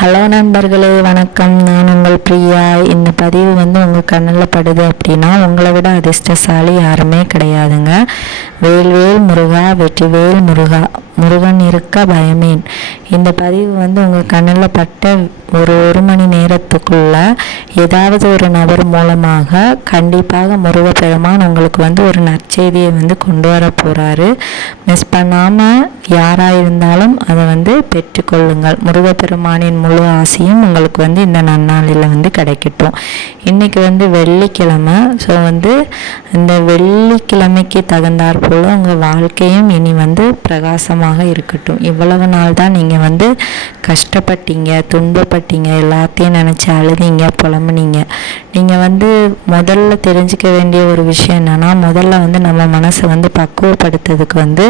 Hello நண்பர்களே வணக்கம். நான் உங்கள் பிரியா. இந்த பதிவு வந்து உங்கள் கண்ணில் படுது அப்படின்னா உங்களை விட அதிர்ஷ்டசாலி யாருமே கிடையாதுங்க. வேல்வேல் முருகா வெற்றிவேல் முருகா. முருகன் இருக்க பயமேன். இந்த பதிவு வந்து உங்கள் கண்ணில் பட்ட ஒரு ஒரு மணி நேரத்துக்குள்ள ஏதாவது ஒரு நபர் மூலமாக கண்டிப்பாக முருகப்பெருமான் உங்களுக்கு வந்து ஒரு நற்செய்தியை வந்து கொண்டு வர போகிறாரு மிஸ் பண்ணாமல் யாராக இருந்தாலும் அதை வந்து பெற்றுக்கொள்ளுங்கள் முருகப்பெருமானின் முழு ஆசையும் உங்களுக்கு வந்து இந்த நன்னாளில் வந்து கிடைக்கட்டும். இன்றைக்கி வந்து வெள்ளிக்கிழமை. ஸோ வந்து இந்த வெள்ளிக்கிழமைக்கு தகுந்தாற்போல் உங்கள் வாழ்க்கையும் இனி வந்து பிரகாசமாக இருக்கட்டும். இவ்வளவு நாள் தான் நீங்கள் வந்து கஷ்டப்பட்டீங்க துன்பப்பட்டீங்க எல்லாத்தையும் நினச்சி அழுதீங்க புலம்புனீங்க. நீங்கள் வந்து முதல்ல தெரிஞ்சுக்க வேண்டிய ஒரு விஷயம் என்னென்னா முதல்ல வந்து நம்ம மனசை வந்து பக்குவப்படுத்துறதுக்கு வந்து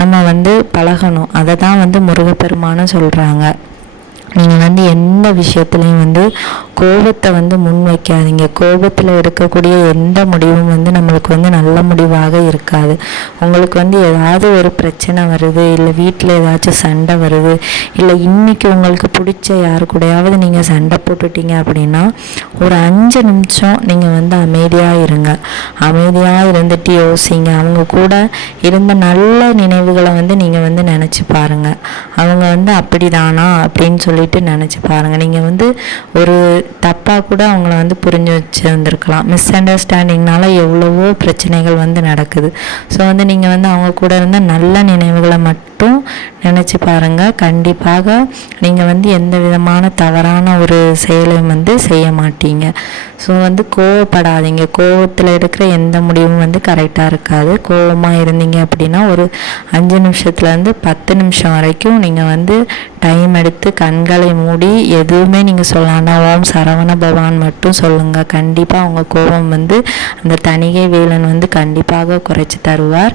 நம்ம வந்து பழகணும். அதை தான் வந்து முருகப்பெருமானும் சொல்கிறாங்க நீங்கள் வந்து எந்த விஷயத்துலையும் வந்து கோபத்தை வந்து முன் வைக்காதீங்க கோபத்தில் இருக்கக்கூடிய எந்த முடிவும் வந்து நம்மளுக்கு வந்து நல்ல முடிவாக இருக்காது. உங்களுக்கு வந்து ஏதாவது ஒரு பிரச்சனை வருது இல்லை வீட்டில் ஏதாச்சும் சண்டை வருது இல்லை இன்னைக்கு உங்களுக்கு பிடிச்ச யாரு கூடயாவது நீங்கள் சண்டை போட்டுட்டீங்க அப்படின்னா ஒரு அஞ்சு நிமிஷம் நீங்கள் வந்து அமைதியாக இருங்க. அமைதியாக இருந்துட்டு யோசிங்க. அவங்க கூட இருந்த நல்ல நினைவுகளை வந்து நீங்கள் வந்து நினச்சி பாருங்கள் அவங்க வந்து அப்படிதானா அப்படின்னு சொல்லி சொல்லிட்டு நினச்சி பாருங்கள் நீங்கள் வந்து ஒரு தப்பாக கூட அவங்கள வந்து புரிஞ்சு வச்சுருந்துருக்கலாம். மிஸ் அண்டர்ஸ்டாண்டிங்னால எவ்வளவோ பிரச்சனைகள் வந்து நடக்குது. ஸோ வந்து நீங்கள் வந்து அவங்க கூட இருந்த நல்ல நினைவுகளை மட்டும் நினச்சி பாருங்கள் கண்டிப்பாக நீங்கள் வந்து எந்த விதமான தவறான ஒரு செயலையும் வந்து செய்ய மாட்டீங்க. ஸோ வந்து கோவப்படாதீங்க. கோவத்தில் எடுக்கிற எந்த முடிவும் வந்து கரெக்டாக இருக்காது. கோவமாக இருந்தீங்க அப்படின்னா ஒரு அஞ்சு நிமிஷத்துலேருந்து பத்து நிமிஷம் வரைக்கும் நீங்கள் வந்து டைம் எடுத்து கண்களை மூடி எதுவுமே நீங்கள் சொல்லலாம்னா ஓம் சரவண பவான் மட்டும் சொல்லுங்கள் கண்டிப்பாக உங்கள் கோபம் வந்து அந்த தணிகை வேலன் வந்து கண்டிப்பாக குறைச்சி தருவார்.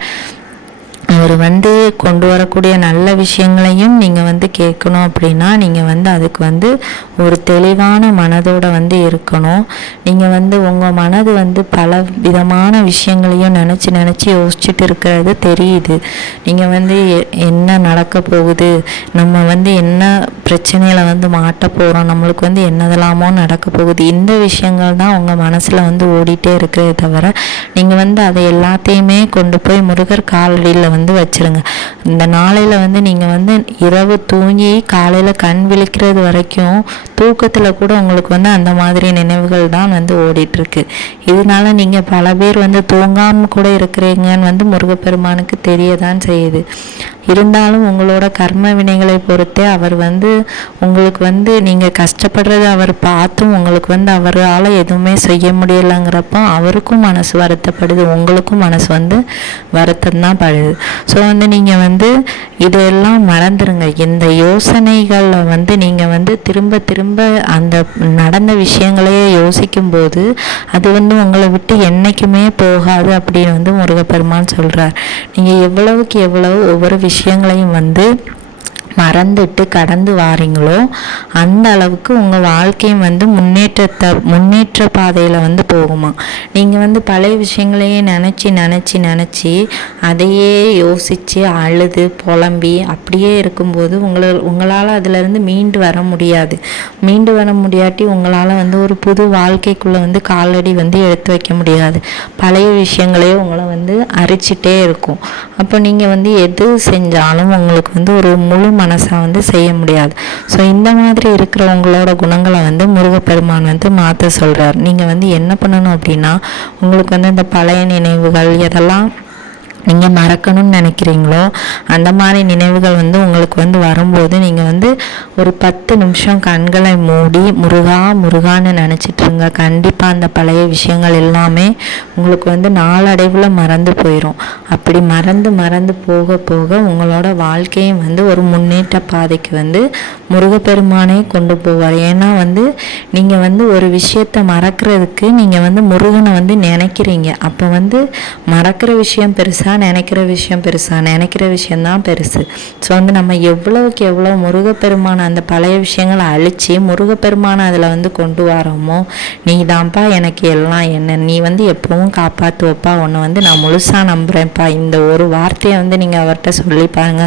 அவர் வந்து கொண்டு வரக்கூடிய நல்ல விஷயங்களையும் நீங்கள் வந்து கேட்கணும் அப்படின்னா நீங்கள் வந்து அதுக்கு வந்து ஒரு தெளிவான மனதோட வந்து இருக்கணும். நீங்கள் வந்து உங்கள் மனது வந்து பல விதமான விஷயங்களையும் நினச்சி நினச்சி யோசிச்சுட்டு இருக்கிறது தெரியுது. நீங்கள் வந்து எ- என்ன நடக்க போகுது? நம்ம வந்து என்ன பிரச்சனையில் வந்து மாட்ட போகிறோம் நம்மளுக்கு வந்து என்னதெல்லாமோ நடக்க போகுது? இந்த விஷயங்கள் தான் உங்கள் மனசில் வந்து ஓடிட்டே இருக்கிறதே தவிர நீங்கள் வந்து அதை எல்லாத்தையுமே கொண்டு போய் முருகர் காலடியில் வந்து வச்சிருங்க. இந்த நாளையில் வந்து நீங்கள் வந்து இரவு தூங்கி காலையில் கண் விழிக்கிறது வரைக்கும் தூக்கத்தில் கூட உங்களுக்கு வந்து அந்த மாதிரி நினைவுகள் தான் வந்து ஓடிட்டுருக்கு. இதனால நீங்கள் பல பேர் வந்து தூங்காமல் கூட இருக்கிறீங்கன்னு வந்து முருகப்பெருமானுக்கு தெரிய தான் செய்யுது. இருந்தாலும் உங்களோட கர்ம வினைகளை பொறுத்தே அவர் வந்து உங்களுக்கு வந்து நீங்கள் கஷ்டப்படுறத அவர் பார்த்தும் உங்களுக்கு வந்து அவரால் எதுவுமே செய்ய முடியலைங்கிறப்போ அவருக்கும் மனசு வருத்தப்படுது உங்களுக்கும் மனசு வந்து வருத்தம் தான் படுது. ஸோ வந்து நீங்கள் வந்து இதெல்லாம் மறந்துடுங்க இந்த யோசனைகளில் வந்து நீங்கள் வந்து திரும்ப திரும்ப அந்த நடந்த விஷயங்களையே யோசிக்கும்போது அது வந்து உங்களை விட்டு என்றைக்குமே போகாது அப்படின்னு வந்து முருகப்பெருமான் சொல்கிறார் நீங்கள் எவ்வளவுக்கு எவ்வளவு ஒவ்வொரு விஷயம் விஷயங்களையும் வந்து மறந்துட்டு கடந்து வாரீங்களோ அந்த அளவுக்கு உங்கள் வாழ்க்கையும் வந்து முன்னேற்றத்தை முன்னேற்ற பாதையில் வந்து போகுமா? நீங்கள் வந்து பழைய விஷயங்களையே நினச்சி நினச்சி நினச்சி அதையே யோசித்து அழுது புலம்பி அப்படியே இருக்கும்போது உங்களை உங்களால் அதிலிருந்து மீண்டு வர முடியாது. மீண்டு வர முடியாட்டி உங்களால் வந்து ஒரு புது வாழ்க்கைக்குள்ளே வந்து காலடி வந்து எடுத்து வைக்க முடியாது. பழைய விஷயங்களே உங்களை வந்து அரிச்சிட்டே இருக்கும். அப்போ நீங்கள் வந்து எது செஞ்சாலும் உங்களுக்கு வந்து ஒரு முழு மனசாக வந்து செய்ய முடியாது. ஸோ இந்த மாதிரி இருக்கிற உங்களோட குணங்களை வந்து முருகப்பெருமான் வந்து மாற்ற சொல்கிறார் நீங்கள் வந்து என்ன பண்ணணும் அப்படின்னா உங்களுக்கு வந்து இந்த பழைய நினைவுகள் எதெல்லாம் நீங்கள் மறக்கணும்னு நினைக்கிறீங்களோ அந்த மாதிரி நினைவுகள் வந்து உங்களுக்கு வந்து வரும்போது நீங்கள் வந்து ஒரு பத்து நிமிஷம் கண்களை மூடி முருகா முருகான்னு நினச்சிட்ருங்க கண்டிப்பாக அந்த பழைய விஷயங்கள் எல்லாமே உங்களுக்கு வந்து நாளடைவில் மறந்து போயிடும் அப்படி மறந்து மறந்து போக போக உங்களோட வாழ்க்கையும் வந்து ஒரு முன்னேற்ற பாதைக்கு வந்து முருகப்பெருமானே கொண்டு போவார். ஏன்னா வந்து நீங்கள் வந்து ஒரு விஷயத்தை மறக்கிறதுக்கு நீங்கள் வந்து முருகனை வந்து நினைக்கிறீங்க. அப்போ வந்து மறக்கிற விஷயம் பெருசாக நம்மலாம் நினைக்கிற விஷயம் பெருசா? நினைக்கிற விஷயந்தான் பெருசு. ஸோ வந்து நம்ம எவ்வளோக்கு எவ்வளோ முருகப்பெருமான அந்த பழைய விஷயங்களை அழித்து முருகப்பெருமானை அதில் வந்து கொண்டு வரோமோ நீ தான்ப்பா எனக்கு எல்லாம் என்ன? நீ வந்து எப்பவும் காப்பாற்றுவப்பா உன்னை வந்து நான் முழுசாக நம்புகிறேன்ப்பா இந்த ஒரு வார்த்தையை வந்து நீங்கள் அவர்கிட்ட சொல்லி பாருங்க.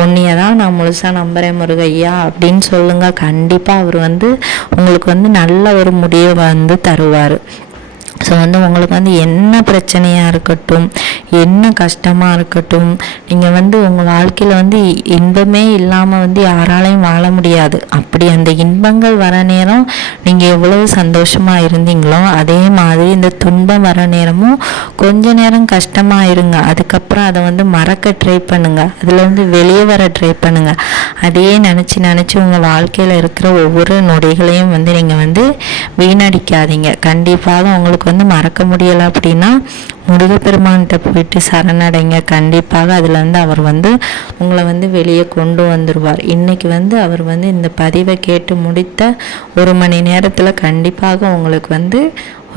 உன்னைய தான் நான் முழுசாக நம்புகிறேன் முருகையா அப்படின்னு சொல்லுங்கள் கண்டிப்பாக அவர் வந்து உங்களுக்கு வந்து நல்ல ஒரு முடிவை வந்து தருவார். ஸோ வந்து உங்களுக்கு வந்து என்ன பிரச்சனையாக இருக்கட்டும் என்ன கஷ்டமாக இருக்கட்டும் நீங்கள் வந்து உங்கள் வாழ்க்கையில் வந்து இன்பமே இல்லாமல் வந்து யாராலையும் வாழ முடியாது. அப்படி அந்த இன்பங்கள் வர நேரம் நீங்கள் எவ்வளவு சந்தோஷமாக இருந்தீங்களோ அதே மாதிரி இந்த துன்பம் வர நேரமும் கொஞ்ச நேரம் கஷ்டமாக இருங்க. அதுக்கப்புறம் அதை வந்து மறக்க ட்ரை பண்ணுங்கள் அதில் வந்து வெளியே வர ட்ரை பண்ணுங்கள் அதையே நினச்சி நினச்சி உங்கள் வாழ்க்கையில் இருக்கிற ஒவ்வொரு நொடிகளையும் வந்து நீங்கள் வந்து வீணடிக்காதீங்க. கண்டிப்பாக உங்களுக்கு வந்து மறக்க முடியலை அப்படின்னா முருகப்பெருமான்கிட்ட போயிட்டு சரணடைங்க. கண்டிப்பாக அதில் வந்து அவர் வந்து உங்களை வந்து வெளியே கொண்டு வந்துடுவார் இன்றைக்கி வந்து அவர் வந்து இந்த பதிவை கேட்டு முடித்த ஒரு மணி நேரத்தில் கண்டிப்பாக உங்களுக்கு வந்து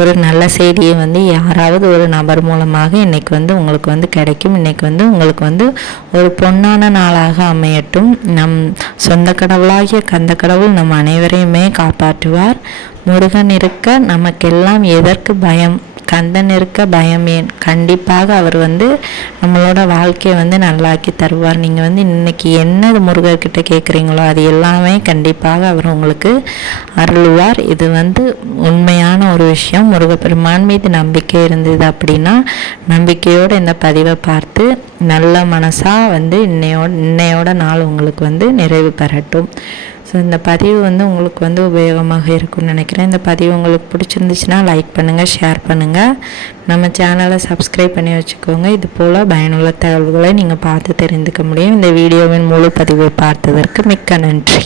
ஒரு நல்ல செய்தியை வந்து யாராவது ஒரு நபர் மூலமாக இன்றைக்கி வந்து உங்களுக்கு வந்து கிடைக்கும். இன்றைக்கி வந்து உங்களுக்கு வந்து ஒரு பொன்னான நாளாக அமையட்டும். நம் சொந்த கடவுளாகிய கந்த கடவுள் நம் அனைவரையுமே காப்பாற்றுவார். முருகன் இருக்க நமக்கெல்லாம் எதற்கு பயம்? கந்தன் இருக்க பயம் ஏன்? கண்டிப்பாக அவர் வந்து நம்மளோட வாழ்க்கையை வந்து நல்லாக்கி தருவார். நீங்கள் வந்து இன்னைக்கு என்ன முருகர்கிட்ட கேட்குறீங்களோ அது எல்லாமே கண்டிப்பாக அவர் உங்களுக்கு அருள்வார். இது வந்து உண்மையான ஒரு விஷயம். முருகப்பெருமான் மீது நம்பிக்கை இருந்தது அப்படின்னா நம்பிக்கையோடு இந்த பதிவை பார்த்து நல்ல மனசாக வந்து இன்னையோட இன்னையோட நாள் உங்களுக்கு வந்து நிறைவு பெறட்டும். ஸோ இந்த பதிவு வந்து உங்களுக்கு வந்து உபயோகமாக இருக்கும்னு நினைக்கிறேன். இந்த பதிவு உங்களுக்கு பிடிச்சிருந்துச்சுன்னா லைக் பண்ணுங்கள் ஷேர் பண்ணுங்கள் நம்ம சேனலை சப்ஸ்கிரைப் பண்ணி வச்சுக்கோங்க. இது போல் பயனுள்ள தகவல்களை நீங்கள் பார்த்து தெரிந்துக்க முடியும். இந்த வீடியோவின் முழு பதிவை பார்த்ததற்கு மிக்க நன்றி.